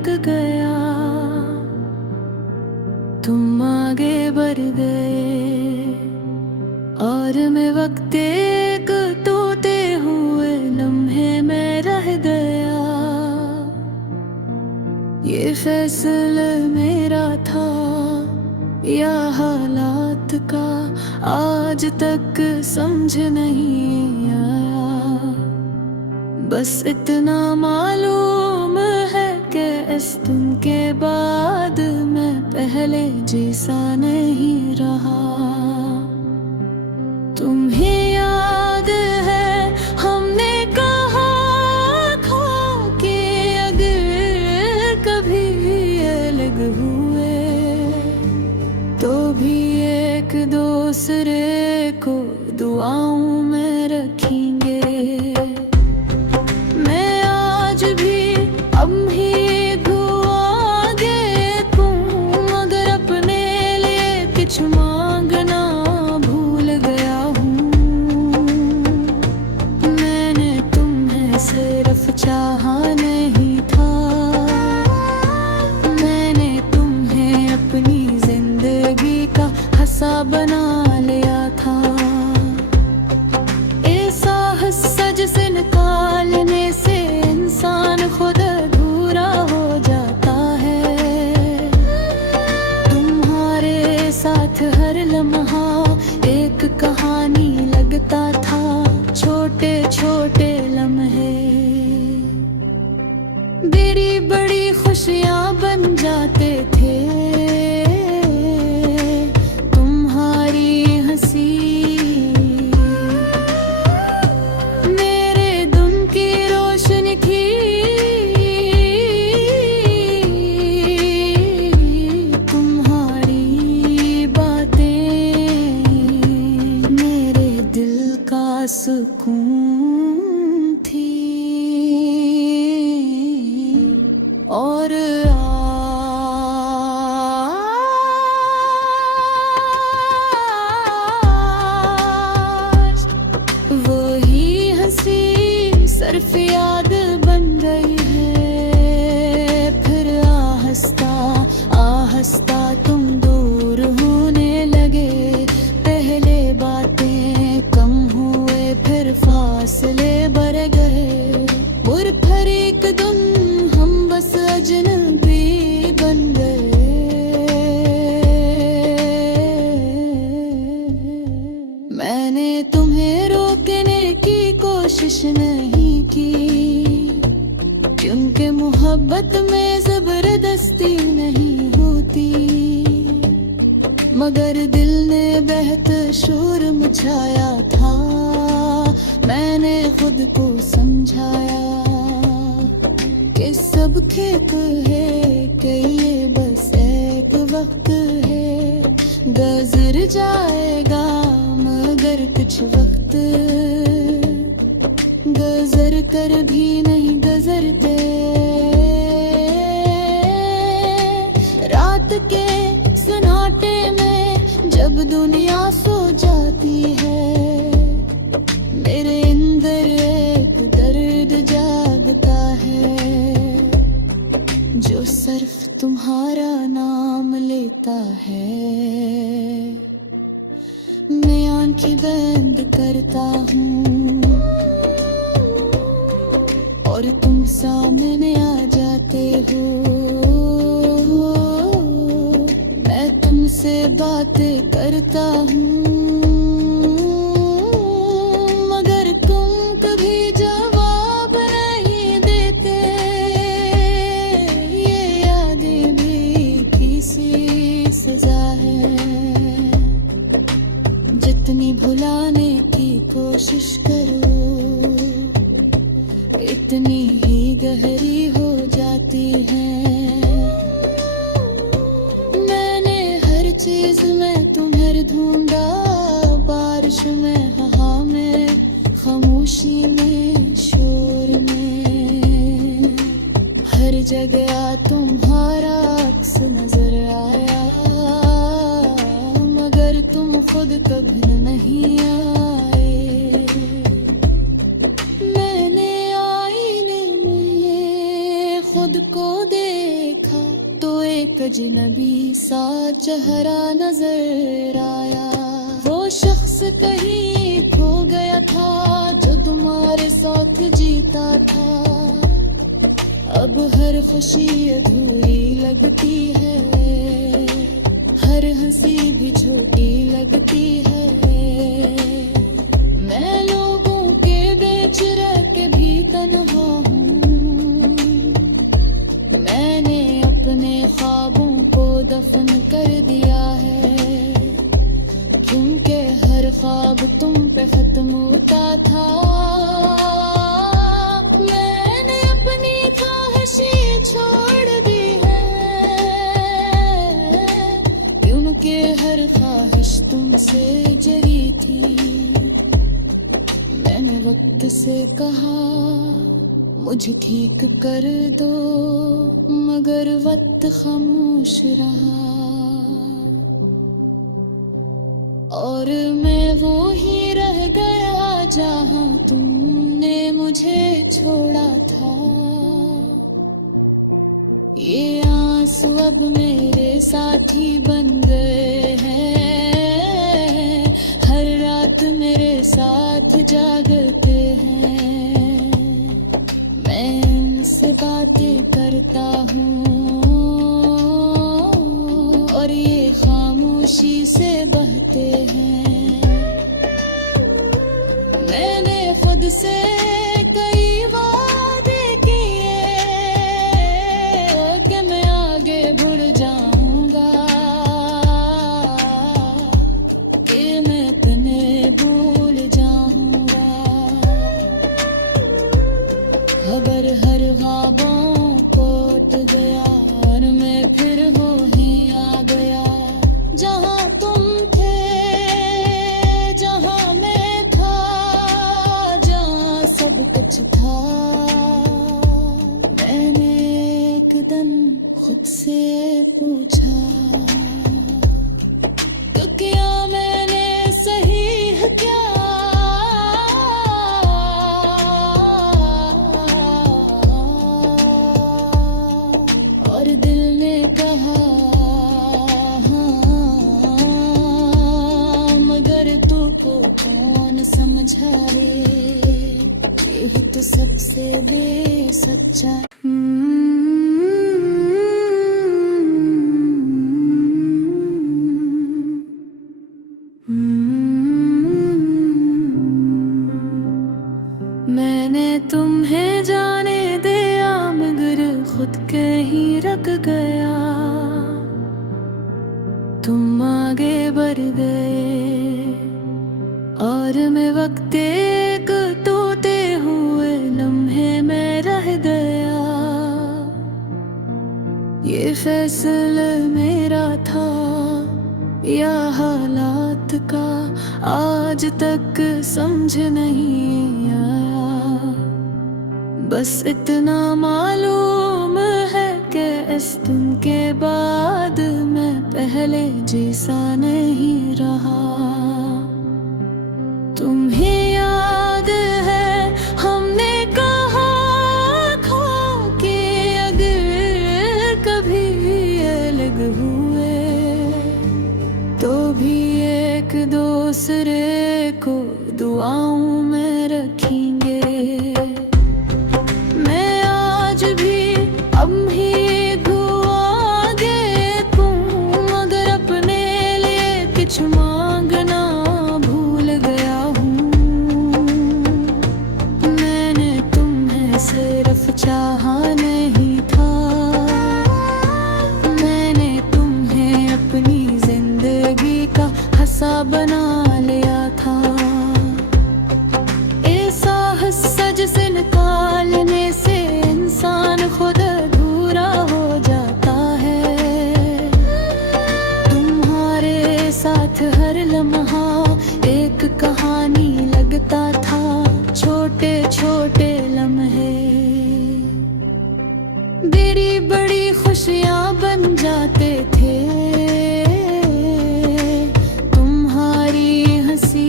थक गया, तुम आगे बढ़ गए और मैं वक्त एक टूटे हुए लम्हे में रह गया। ये फैसला मेरा था या हालात का, आज तक समझ नहीं आया। बस इतना मालूम है कि इस दिन के बाद मैं पहले जैसा नहीं रहा। तुम्हें याद है हमने कहा था कि अगर कभी अलग हुए तो भी एक दूसरे को दुआओं में रखेंगे। मैं आज भी अब ही दुआ देता हूँ, मगर अपने लिए कुछ मांगना भूल गया हूँ। मैंने तुम्हें सिर्फ चाहा नहीं था, मैंने तुम्हें अपनी जिंदगी का हिस्सा बना लिया था। इस साहस से निकालने से इंसान खुद अधूरा हो जाता है। तुम्हारे साथ हर लम्हा एक कहानी लगता था, छोटे छोटे लम्हे बड़ी बड़ी खुशियां बन जाते थे। तुम्हारी हंसी मेरे दिन की रोशनी थी, तुम्हारी बातें मेरे दिल का सुकून थी। और आज वही हंसी सिर्फ याद बन गई है। फिर आहिस्ता आहिस्ता तुम दूर होने लगे, पहले बातें कम हुए फिर फासले बढ़ गए। और फिर एक दिन हम बस अजनबी बन गए। मैंने तुम्हें रोकने की कोशिश नहीं की, क्योंकि मोहब्बत में जबरदस्ती नहीं होती। मगर दिल ने बेहद शोर मचाया था, मैंने खुद को समझाया कि सब खेत है कि ये बस एक वक्त है, गुजर जाएगा मगर कुछ वक्त गुजर कर भी नहीं गुजरते। रात के सन्नाटे में जब दुनिया सो जाती है, मेरे अंदर एक दर्द जागता है जो सिर्फ तुम्हारा नाम लेता है। मैं आंखें बंद करता हूँ और तुम सामने आ जाते हो। मैं तुमसे बातें करता हूँ, मगर तुम कभी जवाब नहीं देते। ये यादें भी किसी सजा है, जितनी भुलाने की कोशिश करो इतनी ही गहरी हो जाती है। मैंने हर चीज में तुम्हें ढूंढा, बारिश में हवा में खामोशी में शोर में, हर जगह तुम्हारा अक्स नजर आया। मगर तुम खुद कभी नहीं आए। खुद को दे एक अजनबी सा चेहरा नजर आया। वो शख्स कहीं खो गया था जो तुम्हारे साथ जीता था। अब हर खुशी अधूरी लगती है, हर हंसी भी छोटी लगती है। मैं लोगों के बीच रह के भी तन्हा हूँ। मैंने अपने ख्वाबों को दफन कर दिया है, क्योंकि हर ख्वाब तुम पे खत्म होता था। मैंने अपनी ख्वाहिशें छोड़ दी है, क्योंकि हर ख्वाहिश तुमसे जरी थी। मैंने वक्त से कहा मुझे ठीक कर दो, मगर वक्त खामोश रहा। और मैं वो ही रह गया जहाँ तुमने मुझे छोड़ा था। ये आंसू अब मेरे साथी बन गए हैं, हर रात मेरे साथ जागते हैं। मैं इनसे बातें करता हूँ और ये खामोशी से बहते हैं। मैंने खुद से कई वादे किए कि मैं आगे बढ़ जाऊंगा, कि मैं तुम्हें भूल जाऊंगा। खबर हर ख्वाबों को टूट गया और मैं फिर वहीं आ गया जहाँ तुम थे, जहाँ मैं था, जहाँ सब कुछ था। मैंने एक दिन खुद से पूछा तो क्या मैंने सही है क्या? और दिल ने कहा हाँ, मगर तू को कौन समझाए, यही तो सबसे बेसच्चा। मैंने तुम्हें जाने दिया मगर खुद कहीं रख गया। तुम आगे बढ़ गए और मैं वक्त एक टूटे हुए लम्हे में रह गया। ये फैसला मेरा था या हालात का, आज तक समझ नहीं आया। बस इतना मालूम है कि इस दिन के बाद मैं पहले जैसा नहीं रहा। तुम्हें याद है हमने कहा खो के अगर कभी अलग हुए तो भी एक दूसरे को दुआओं में रखेंगे। मैं आज भी अब ही दुआ देता हूँ, मगर अपने लिए कुछ मांगना भूल गया हूँ। मैंने तुम्हें सिर्फ चाहा नहीं था, मैंने तुम्हें अपनी जिंदगी का हिस्सा बना लिया था। सज से निकालने से इंसान खुद अधूरा हो जाता है। तुम्हारे साथ हर लम्हा एक कहानी लगता था, छोटे छोटे लम्हे बड़ी बड़ी खुशियाँ बन जाते थे। तुम्हारी हंसी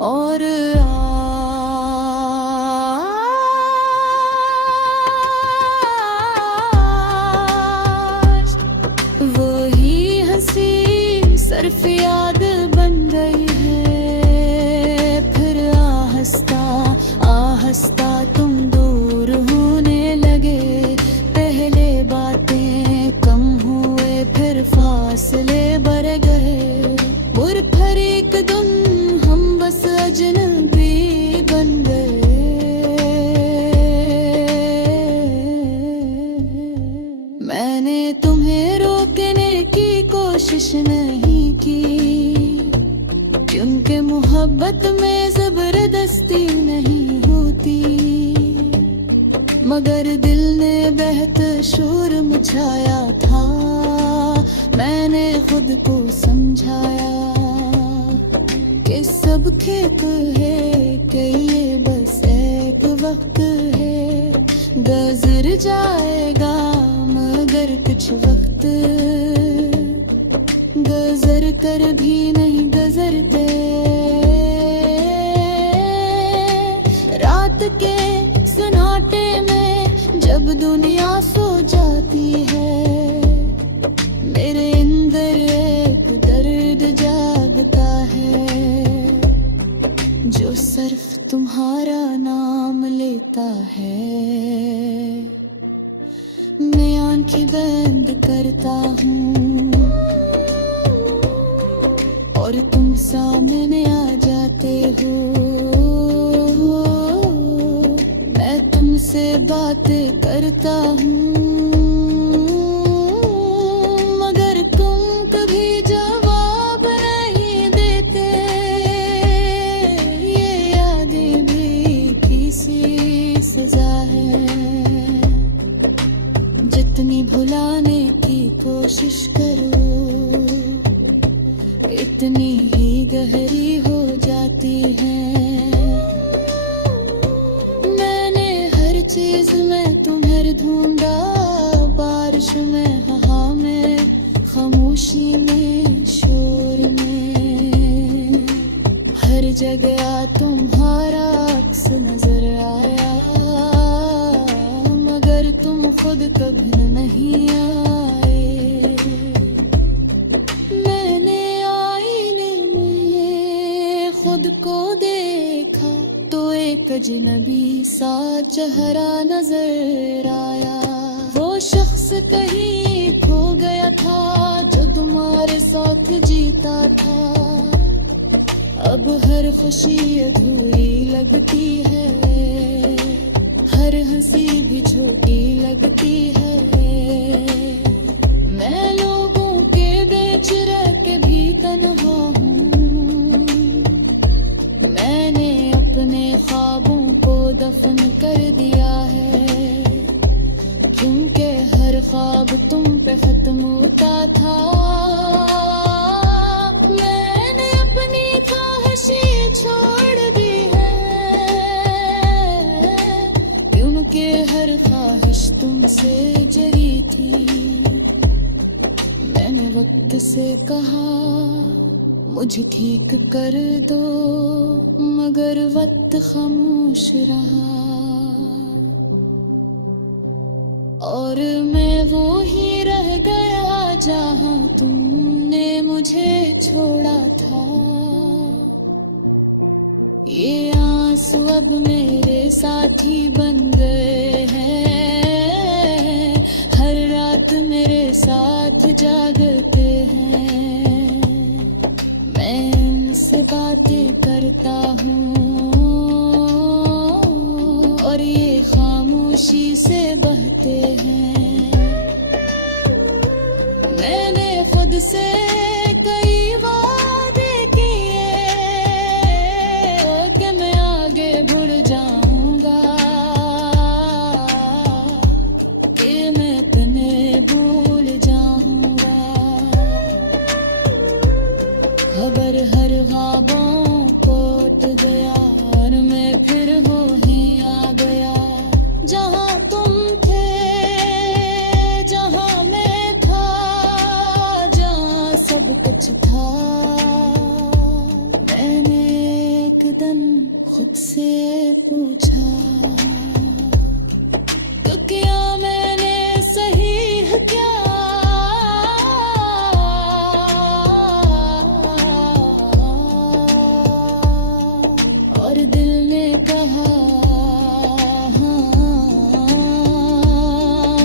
और आज वही हंसी सिर्फ याद बन गई है। फिर आहिस्ता आहिस्ता तुम दूर होने लगे। पहले बातें कम हुए, फिर फासले बढ़ गए। और फिर एक दिन हम बस अजनबी बन गए। मैंने तुम्हें रोकने की कोशिश नहीं की, क्योंकि मोहब्बत में जबरदस्ती नहीं होती। मगर दिल ने बेहद शोर मचाया था। मैंने खुद को समझाया कि सब खेत है, कि ये बस एक वक्त है। गुजर जाएगा मगर कुछ वक्त गुजर कर भी नहीं गुजरते। रात के सन्नाटे में जब दुनिया सो जाती है, मेरे अंदर एक दर्द जागता है जो सिर्फ तुम्हारा नाम लेता है। मैं आंखें बंद करता हूँ और तुम सामने आ जाते हो। मैं तुमसे बातें करता हूँ, मगर तुम कभी जवाब नहीं देते। ये यादें भी किसी सजा है। जितनी भुलाने की कोशिश करो, इतनी ही गहरी हो जाती है। मैंने हर चीज में तुम्हें ढूंढा, बारिश में, हवा में, खामोशी में, शोर में। हर जगह तुम्हारा अक्स नजर आया, मगर तुम खुद कभी नहीं आए। खुद को देखा तो एक अजनबी सा चेहरा नजर आया। वो शख्स कहीं खो गया था जो तुम्हारे साथ जीता था। अब हर खुशी अधूरी लगती है, हर हंसी भी छोटी लगती है। मैं लोगों के बीच रह के भी तन्हा हूँ। मैंने अपने ख्वाबों को दफन कर दिया है, क्योंकि हर ख्वाब तुम पे खत्म होता था। मैंने अपनी ख्वाहिशें छोड़ दी है, क्योंकि हर ख्वाहिश तुमसे जरी थी। मैंने वक्त से कहा मुझे ठीक कर दो, मगर वक्त खामोश रहा। और मैं वो ही रह गया जहाँ तुमने मुझे छोड़ा था। ये आंसू अब मेरे साथी बन गए हैं, हर रात मेरे साथ जागते हैं। मैं इनसे बातें करता हूँ और ये खामोशी से बहते हैं। मैंने खुद से कई वादे किए कि मैं आगे बढ़ जाऊंगा, कि मैं तुम्हें भूल जाऊंगा। खबर हर ख्वाबों को टूट गया और मैं फिर वहीं आ गया जहाँ तुम थे, जहाँ मैं था, जहाँ सब कुछ था। मैंने एक दिन खुद से पूछा, तो क्या मैंने सही है क्या? और दिल ने कहा हाँ,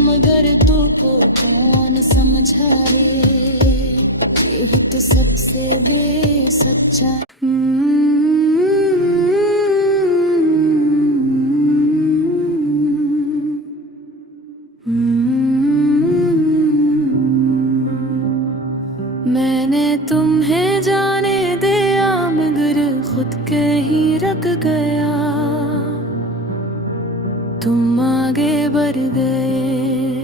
मगर तू को कौन समझाए, ये तो सबसे बेसच्चा। मैंने तुम्हें जाने दिया मगर खुद कहीं रख गया, तुम आगे बढ़ गए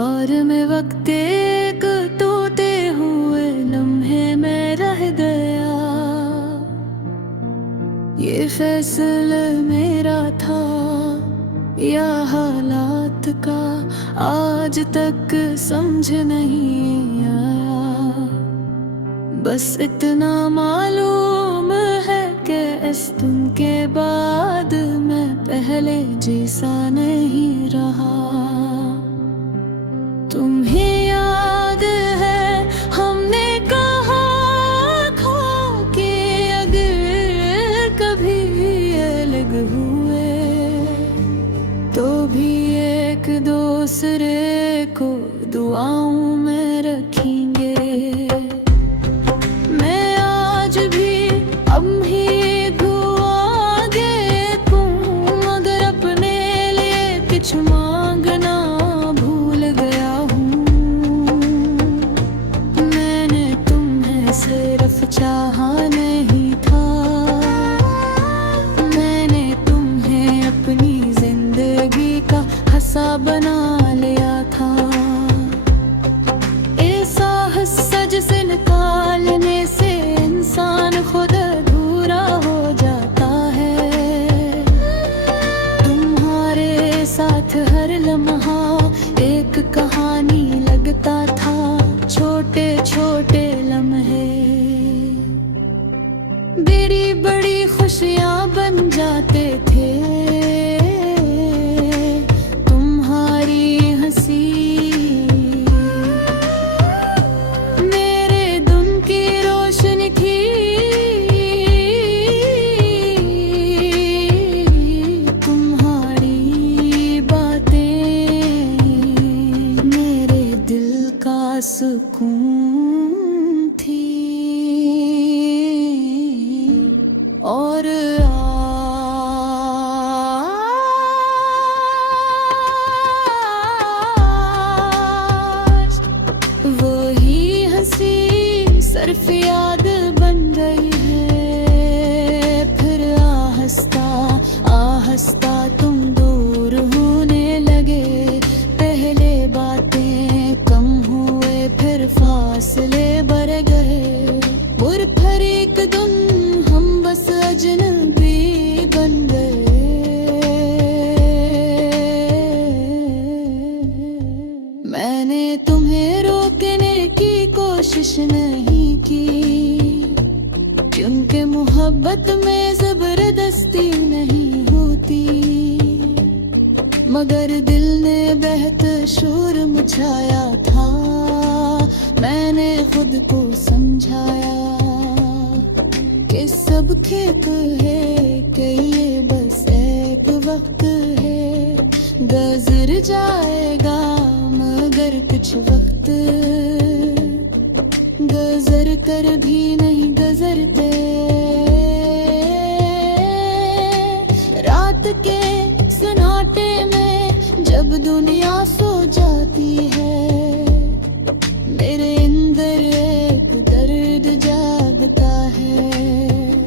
और मैं वक्त एक टूटे हुए लम्हे में रह गया। ये फैसला मेरा था या हालात का, आज तक समझ नहीं आया। बस इतना मालूम है कि इस दिन के बाद मैं पहले जैसा नहीं रहा। तुम्हें याद है हमने कहा था कि अगर कभी अलग हुए तो भी एक दूसरे को दुआओं में रखेंगे। मैं आज भी अब ही दुआ देता हूँ, मगर अपने लिए कुछ मांगना भूल गया हूँ। मैंने तुम्हें सिर्फ चाहा नहीं था, मैंने तुम्हें अपनी जिंदगी का हिस्सा बना लिया था। इस साहस से निकालने से इंसान खुद अधूरा हो जाता है। तुम्हारे साथ हर लम्हा एक कहानी लगता था, छोटे छोटे लम्हे बड़ी बड़ी खुशियां बन जाते थे। तुम्हारी हंसी मेरे दिन की रोशनी थी, तुम्हारी बातें मेरे दिल का सुकून थी। और आज वही हंसी सिर्फ याद बन गई है। फिर आहिस्ता आहिस्ता तुम दूर होने लगे, पहले बातें कम हुए फिर फासले बढ़ गए। और फिर एक दिन हम बस अजनबी बन गए। मैंने तुम्हें रोकने की कोशिश नहीं की, क्योंकि मोहब्बत में जबरदस्ती नहीं होती। मगर दिल ने बेहद शोर मचाया था, मैंने खुद को समझाया कि सब खेत है कि ये बस एक वक्त है, गुजर जाएगा मगर कुछ वक्त गुजर कर भी नहीं गुजरते। रात के सन्नाटे में जब दुनिया सो जाती है, मेरे अंदर एक दर्द जागता है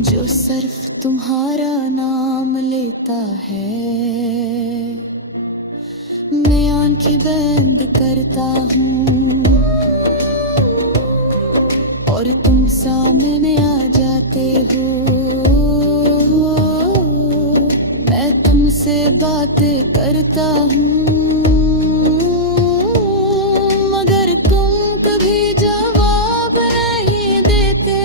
जो सिर्फ तुम्हारा नाम लेता है। मैं आंखें बंद करता हूँ और तुम सामने आ जाते हो। मैं तुमसे बातें करता हूँ, मगर तुम कभी जवाब नहीं देते।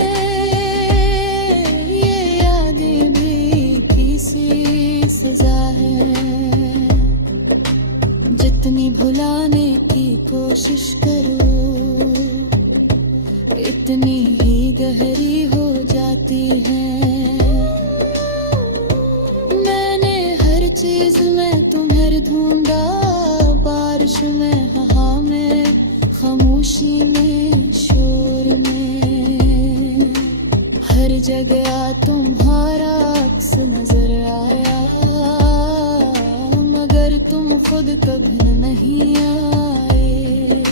जगह तुम्हारा अक्स नजर आया, मगर तुम खुद कभी नहीं आए।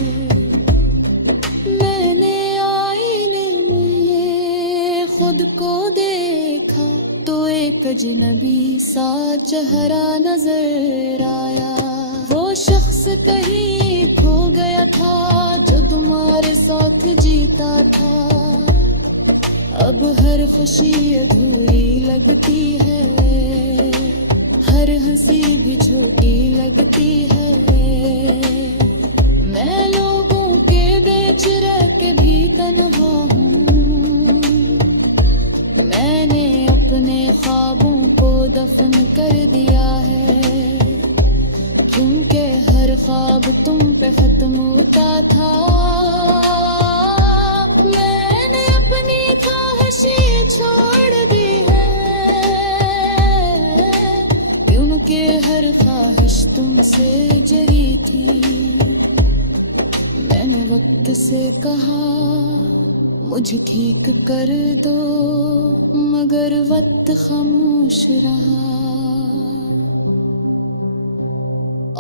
मैंने आईने में खुद को देखा तो एक अजनबी सा चेहरा नजर आया। वो शख्स कहीं खो गया था जो तुम्हारे साथ जीता था। अब हर खुशी अधूरी लगती है, हर हंसी भी छोटी लगती है। मैं लोगों के बीच रह के भी तन्हा हूँ। मैंने अपने ख्वाबों को दफन कर दिया है, क्योंकि हर ख्वाब तुम पे खत्म होता था। छोड़ दी है क्योंकि हर ख्वाहिश तुमसे जरी थी। मैंने वक्त से कहा मुझे ठीक कर दो, मगर वक्त खामोश रहा।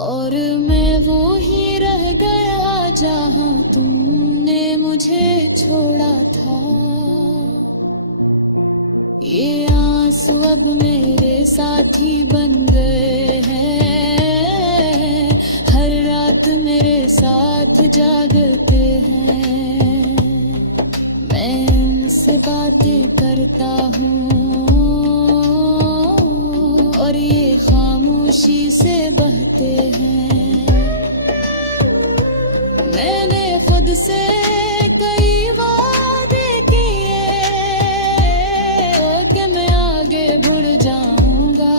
और मैं वो ही रह गया जहां तुमने मुझे छोड़ा था। ये आंसू अब मेरे साथी बन गए हैं, हर रात मेरे साथ जागते हैं। मैं इनसे बातें करता हूँ और ये खामोशी से बहते हैं। मैंने खुद से कई वादे भूल जाऊंगा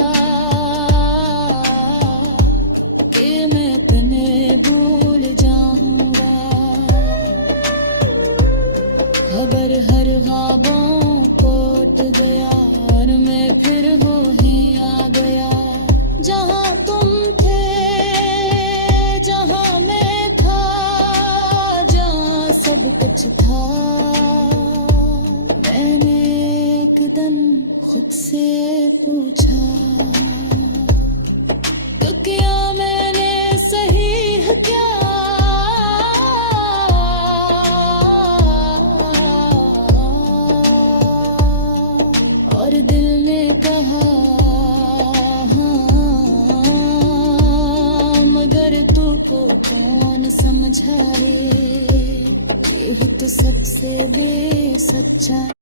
कि मैं तुम्हें भूल जाऊंगा। खबर हर ख्वाबों को उठ गया और मैं फिर हो ही आ गया। जहां तुम थे, जहां मैं था, जहां सब कुछ था। मैंने एकदम खुद से पूछा तो क्या मैंने सही है क्या? और दिल ने कहा हाँ, मगर तू को कौन समझाए, ये तो सबसे बेसच्चा